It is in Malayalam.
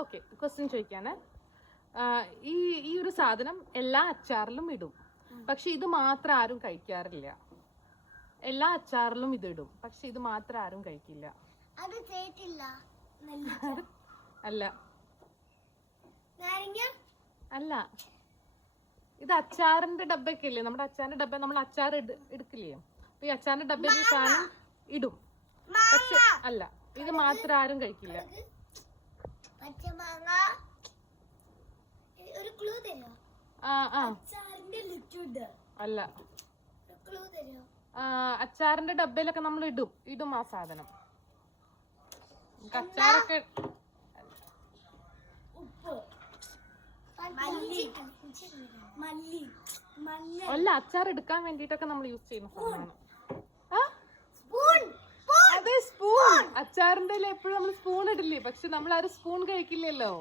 ഓക്കെ, ക്വസ്റ്റ്യൻ ചോദിക്കാണ്. ഈ ഒരു സാധനം എല്ലാ അച്ചാറിലും ഇടും, പക്ഷെ ഇത് മാത്രം ആരും കഴിക്കാറില്ല. എല്ലാ അച്ചാറിലും ഇത് ഇടും, പക്ഷെ ഇത് മാത്രം ആരും കഴിക്കില്ല. അല്ല അല്ല, ഇത് അച്ചാറിന്റെ ഡബ്ബയൊക്കെ ഇല്ലേ, നമ്മുടെ അച്ചാറിന്റെ ഡബ്ബ, നമ്മൾ അച്ചാർ എടുക്കില്ലേ, അപ്പൊ ഈ അച്ചാറിന്റെ ഡബ്ബയിൽ ഈ സാധനം ഇടും, പക്ഷെ അല്ല, ഇത് മാത്രം ആരും കഴിക്കില്ല. അല്ല, അച്ചാറിന്റെ ഡബ്ബയിലൊക്കെ നമ്മൾ ഇടും ആ സാധനം. അച്ചാറൊക്കെ അല്ല, അച്ചാർ എടുക്കാൻ വേണ്ടിട്ടൊക്കെ നമ്മൾ യൂസ് ചെയ്യുന്ന സാധനമാണ്. അതെ, സ്പൂൺ. അച്ചാറിന്റെ എപ്പോഴും നമ്മൾ സ്പൂൺ ഇടില്ലേ, പക്ഷെ നമ്മൾ ആ ഒരു സ്പൂൺ കഴിക്കില്ലല്ലോ.